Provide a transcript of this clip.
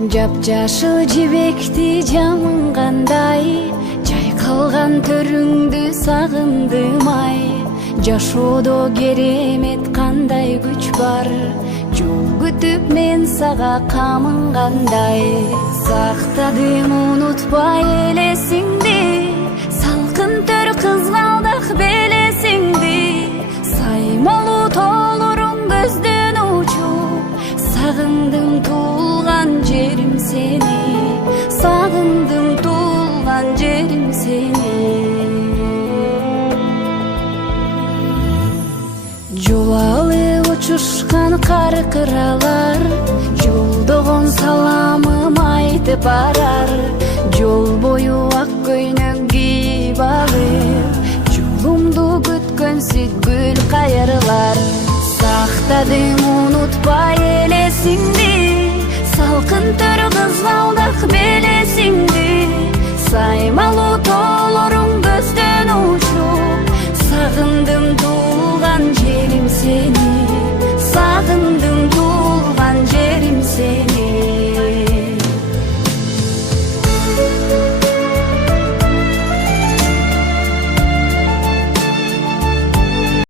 Жапжашыл жибекти жамынгандай, жайкалган төрүңдү сагындым ай. Жашоодо керемет кандай күч бар, жол күтүп мен сага камынгандай. Сактадым унутпай элесиңди, салкын төр кызгалдак белесиңди. Саймалуу тоолоруң көздөн учуп, сагындым туулган жерим сени, сагындым туулган жерим сени. Жол алып учушкан каркыралар, жолдогон саламым айтып барар. Жол бою ак көйнөк кийип алып, жолумду күткөн сүт гүл кайырлар. Сактадым унутпай элесиңди, салкын төр кызгалдак белесиңди. Саймалуу тоолоруң көздөн учуп, сагындым туулган жерим сени,